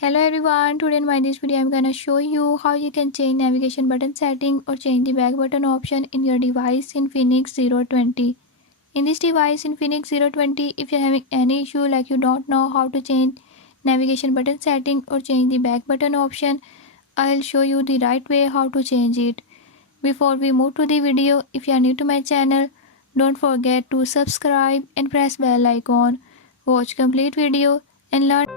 Hello everyone, today in my this video I'm gonna show you how you can change navigation button setting or change the back button option in your device in Infinix 020. In this device in Infinix 020, if you're having any issue like you don't know how to change navigation button setting or change the back button option, I'll show you the right way how to change it. Before we move to the video, if you are new to my channel, don't forget to subscribe and press bell icon. Watch complete video and learn